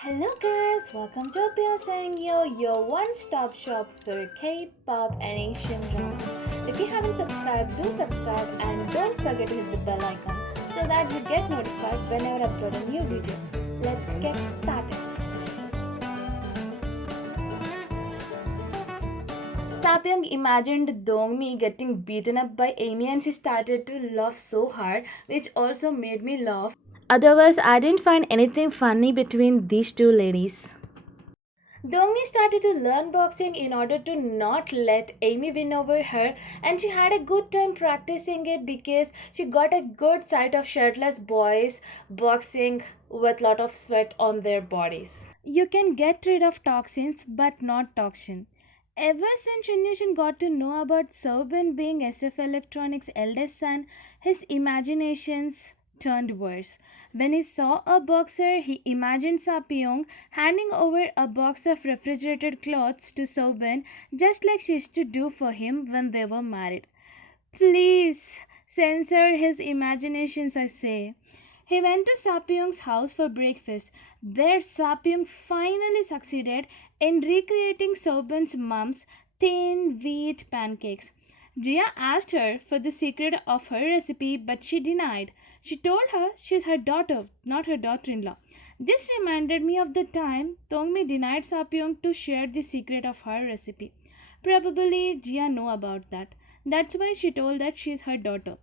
Hello guys, welcome to Sangyo, your one-stop shop for K-pop and Asian dramas. If you haven't subscribed, do subscribe and don't forget to hit the bell icon so that you get notified whenever I upload a new video. Let's get started. Tapyong imagined Dongmi getting beaten up by Amy and she started to laugh so hard, which also made me laugh. Otherwise, I didn't find anything funny between these two ladies. Dongmi started to learn boxing in order to not let Amy win over her, and she had a good time practicing it because she got a good sight of shirtless boys boxing with lot of sweat on their bodies. You can get rid of toxins but not toxin. Ever since Shin got to know about Sobin being SF Electronics' eldest son, his imaginations turned worse. When he saw a boxer, he imagined Sapyong handing over a box of refrigerated clothes to Sobin, just like she used to do for him when they were married. Please censor his imaginations, I say. He went to Sapyong's house for breakfast. There, Sapyong finally succeeded in recreating Sobin's mom's thin wheat pancakes. Jia asked her for the secret of her recipe, but she denied. She told her she's her daughter, not her daughter in law. This reminded me of the time Tongmi denied Sapyong to share the secret of her recipe. Probably Jia knew about that. That's why she told that she's her daughter.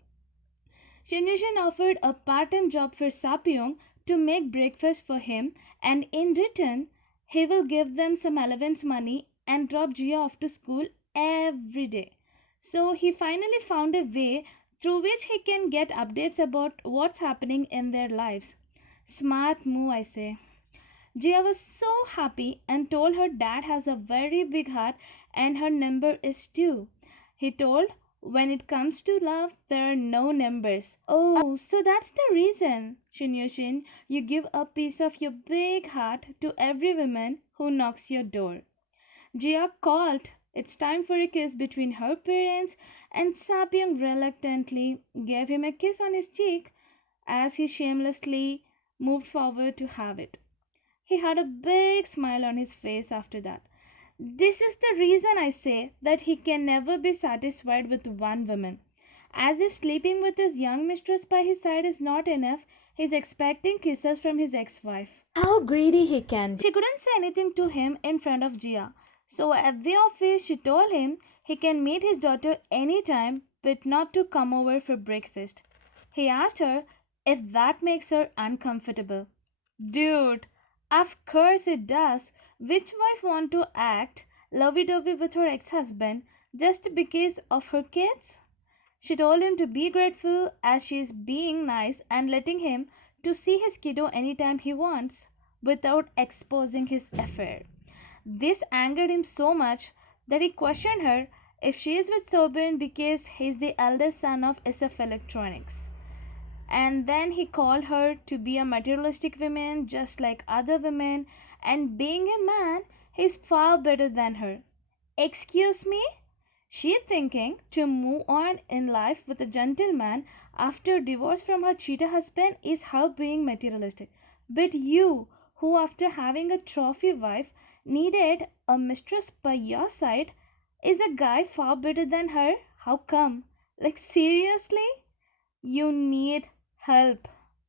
Shinyushin offered a part-time job for Sapyong to make breakfast for him, and in return, he will give them some allowance money and drop Jia off to school every day. So he finally found a way through which he can get updates about what's happening in their lives. Smart move, I say. Jia was so happy and told her dad has a very big heart and her number is 2. He told, when it comes to love, there are no numbers. Oh, so that's the reason, Shinyushin, you give a piece of your big heart to every woman who knocks your door. Jia called. It's time for a kiss between her parents, and Sapyong reluctantly gave him a kiss on his cheek as he shamelessly moved forward to have it. He had a big smile on his face after that. This is the reason I say that he can never be satisfied with one woman. As if sleeping with his young mistress by his side is not enough, he's expecting kisses from his ex wife. How greedy he can be. She couldn't say anything to him in front of Jia. So at the office, she told him he can meet his daughter anytime but not to come over for breakfast. He asked her if that makes her uncomfortable. Dude, of course it does. Which wife want to act lovey-dovey with her ex-husband just because of her kids? She told him to be grateful as she is being nice and letting him to see his kiddo anytime he wants without exposing his affair. This angered him so much that he questioned her if she is with Sobin because he's the eldest son of SF Electronics. And then he called her to be a materialistic woman just like other women, and being a man, he's far better than her. Excuse me? She thinking to move on in life with a gentleman after divorce from her cheater husband is her being materialistic. But you, who after having a trophy wife needed a mistress by your side, is a guy far better than her? How come? Like seriously? You need help.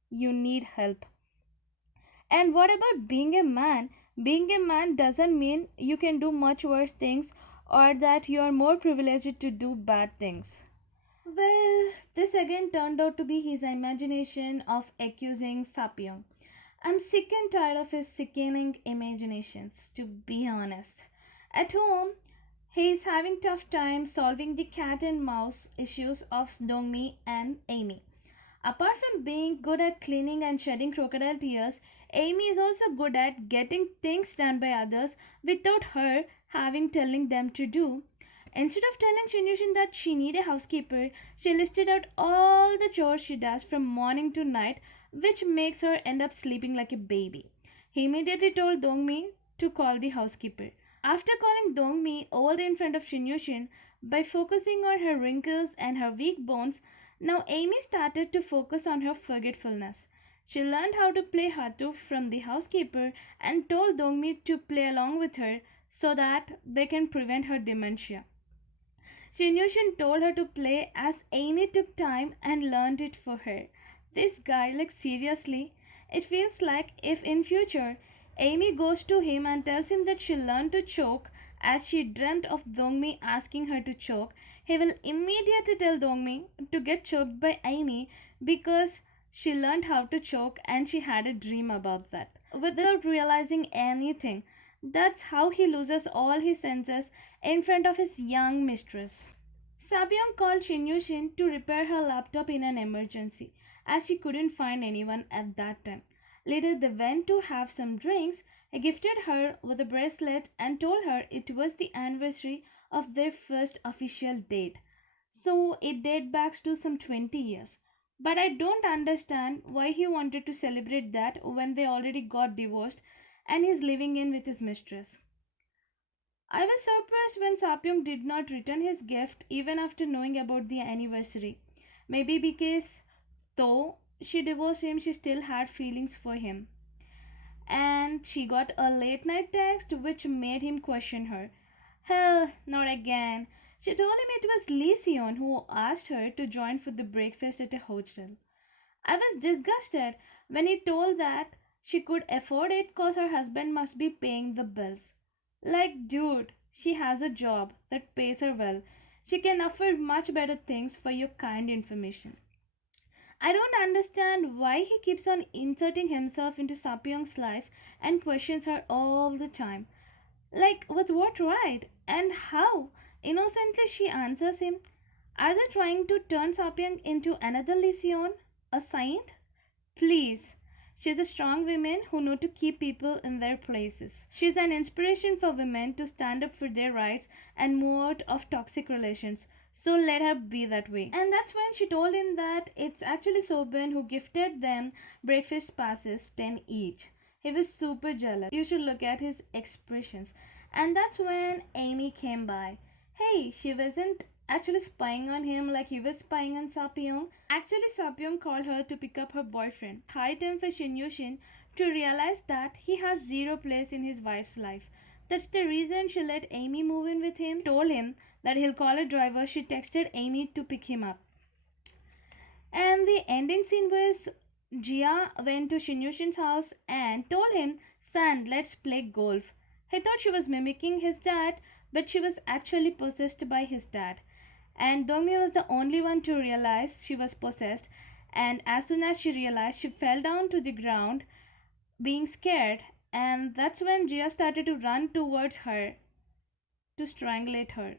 You need help. And what about being a man? Being a man doesn't mean you can do much worse things or that you are more privileged to do bad things. Well, this again turned out to be his imagination of accusing Sapyong. I'm sick and tired of his sickening imaginations, to be honest. At home, he's having tough time solving the cat and mouse issues of Dongmi and Amy. Apart from being good at cleaning and shedding crocodile tears, Amy is also good at getting things done by others without her having telling them to do. Instead of telling Shinyushin that she need a housekeeper, she listed out all the chores she does from morning to night, which makes her end up sleeping like a baby. He immediately told Dongmi to call the housekeeper. After calling Dongmi all in front of Shinyushin, by focusing on her wrinkles and her weak bones, now Amy started to focus on her forgetfulness. She learned how to play hatu from the housekeeper and told Dongmi to play along with her so that they can prevent her dementia. Shinyushin told her to play as Amy took time and learned it for her. This guy, like seriously, it feels like if in future Amy goes to him and tells him that she learned to choke as she dreamt of Dongmi asking her to choke, he will immediately tell Dongmi to get choked by Amy because she learned how to choke and she had a dream about that without realizing anything. That's how he loses all his senses in front of his young mistress. Sabyong called Shinyushin to repair her laptop in an emergency, as she couldn't find anyone at that time. Later, they went to have some drinks. He gifted her with a bracelet and told her it was the anniversary of their first official date. So it dates back to some 20 years. But I don't understand why he wanted to celebrate that when they already got divorced and he's living in with his mistress. I was surprised when Sapyong did not return his gift even after knowing about the anniversary. Maybe because, though she divorced him, she still had feelings for him. And she got a late night text which made him question her. Hell, not again. She told him it was Lee Seon who asked her to join for the breakfast at a hotel. I was disgusted when he told that she could afford it because her husband must be paying the bills. Like, dude, she has a job that pays her well. She can afford much better things for your kind information. I don't understand why he keeps on inserting himself into Sapyong's life and questions her all the time. Like, with what right? And how? Innocently, she answers him. Are they trying to turn Sapyong into another Lysion? A saint? Please. She's a strong woman who know to keep people in their places. She's an inspiration for women to stand up for their rights and move out of toxic relations. So let her be that way. And that's when she told him that it's actually Sobin who gifted them breakfast passes, 10 each. He was super jealous. You should look at his expressions. And that's when Amy came by. Hey, she wasn't actually spying on him like he was spying on Sapyong. Actually, Sapyong called her to pick up her boyfriend. High time for Shin Yushin to realize that he has zero place in his wife's life. That's the reason she let Amy move in with him. Told him that he'll call a driver. She texted Amy to pick him up. And the ending scene was Jia went to Shinyushin's house and told him, Son, let's play golf. He thought she was mimicking his dad, but she was actually possessed by his dad. And Dongmi was the only one to realize she was possessed. And as soon as she realized, she fell down to the ground, being scared. And that's when Jia started to run towards her to strangulate her.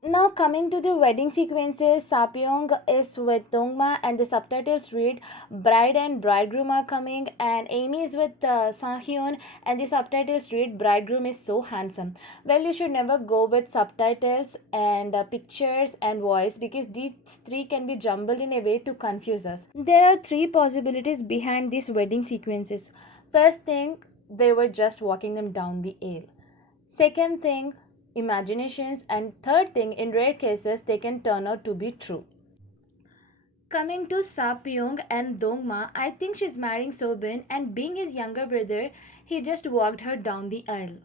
Now coming to the wedding sequences, Sapyong is with Dongma and the subtitles read Bride and Bridegroom are coming, and Amy is with Sahyun and the subtitles read Bridegroom is so handsome. Well, you should never go with subtitles and pictures and voice because these three can be jumbled in a way to confuse us. There are three possibilities behind these wedding sequences. First thing, they were just walking them down the aisle. Second thing, imaginations. And third thing, in rare cases, they can turn out to be true. Coming to Sapyong and Dongma, I think she's marrying Sobin, and being his younger brother, he just walked her down the aisle.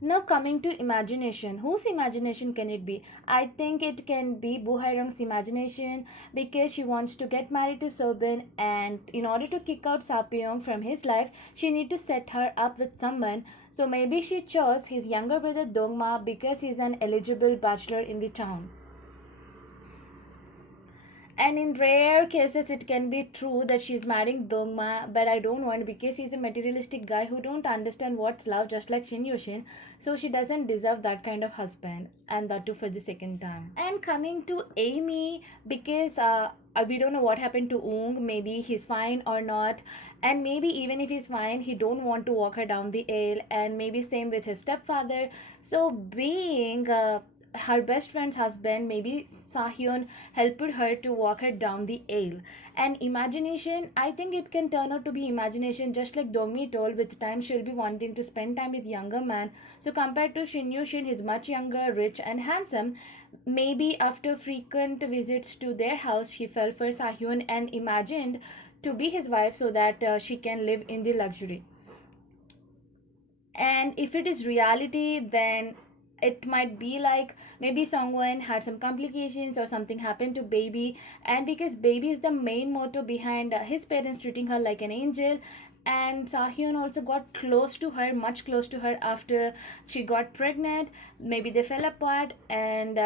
Now coming to imagination, whose imagination can it be? I think it can be Buhairang's imagination because she wants to get married to Sobin, and in order to kick out Sapyong from his life, she need to set her up with someone. So maybe she chose his younger brother Dongma because he's an eligible bachelor in the town. And in rare cases, it can be true that she's marrying Dongma, but I don't want because he's a materialistic guy who don't understand what's love, just like Shin Yushin. So she doesn't deserve that kind of husband, and that too for the second time. And coming to Amy, because we don't know what happened to Ung. Maybe he's fine or not, and maybe even if he's fine, he don't want to walk her down the aisle, and maybe same with his stepfather. So being her best friend's husband, maybe Sahyun, helped her to walk her down the aisle. And imagination, I think it can turn out to be imagination, just like Dongmi told, with time she'll be wanting to spend time with younger man. So compared to Shin Yushin, he's much younger, rich and handsome. Maybe after frequent visits to their house, she fell for Sahyun and imagined to be his wife so that she can live in the luxury. And if it is reality, then it might be like maybe someone had some complications or something happened to baby, and because baby is the main motto behind his parents treating her like an angel. And Sahyun also got close to her, much close to her after she got pregnant. Maybe they fell apart, and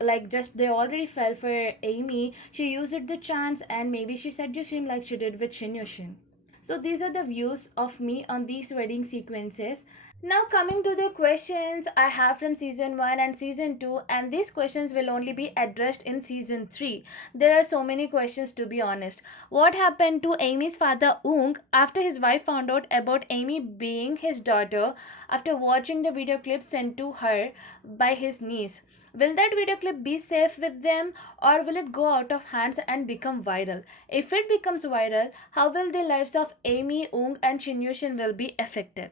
like just they already fell for Amy. She used the chance and maybe she seduced him like she did with Shin Yushin. So these are the views of me on these wedding sequences. Now coming to the questions I have from season 1 and season 2, and these questions will only be addressed in season 3. There are so many questions to be honest. What happened to Amy's father Ung after his wife found out about Amy being his daughter after watching the video clip sent to her by his niece? Will that video clip be safe with them, or will it go out of hands and become viral? If it becomes viral, how will the lives of Amy, Ung and Shinyushin will be affected?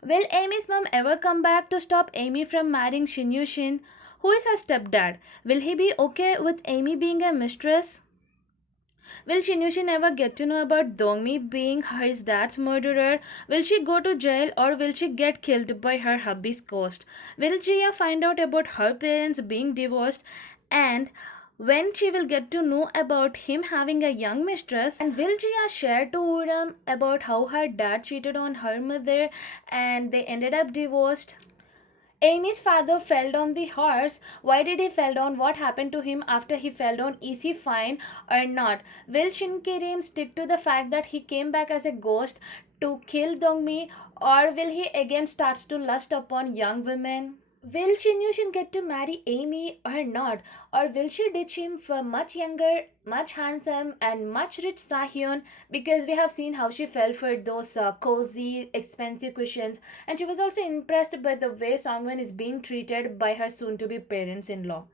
Will Amy's mom ever come back to stop Amy from marrying Shinyushin? Who is her stepdad? Will he be okay with Amy being a mistress? Will Shinyushin ever get to know about Dongmi being his dad's murderer? Will she go to jail or will she get killed by her hubby's ghost? Will Jia find out about her parents being divorced, and when she will get to know about him having a young mistress? And will Jia share to Uram about how her dad cheated on her mother and they ended up divorced? Amy's father fell down the horse. Why did he fell down? What happened to him after he fell down? Is he fine or not? Will Shinkirim stick to the fact that he came back as a ghost to kill Dongmi, or will he again starts to lust upon young women? Will Shinyushin get to marry Amy or not? Or will she ditch him for much younger, much handsome, and much rich Sahyun? Because we have seen how she fell for those cozy, expensive cushions, and she was also impressed by the way Songwon is being treated by her soon to be parents in law.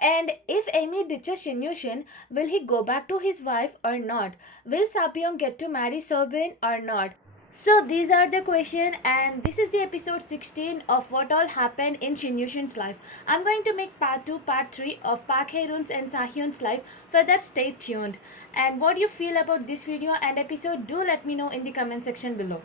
And if Amy ditches Shinyushin, will he go back to his wife or not? Will Sapyeong get to marry Sobin or not? So these are the question, and this is the episode 16 of what all happened in Shinyushin's life. I'm going to make part 2, part 3 of Park Hae-run's and Sahyun's life. For that, stay tuned. And what you feel about this video and episode, do let me know in the comment section below.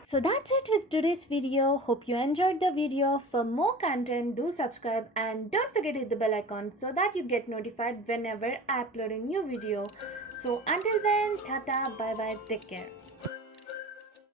So that's it with today's video. Hope you enjoyed the video. For more content, do subscribe and don't forget to hit the bell icon so that you get notified whenever I upload a new video. So until then, tata, bye bye, take care.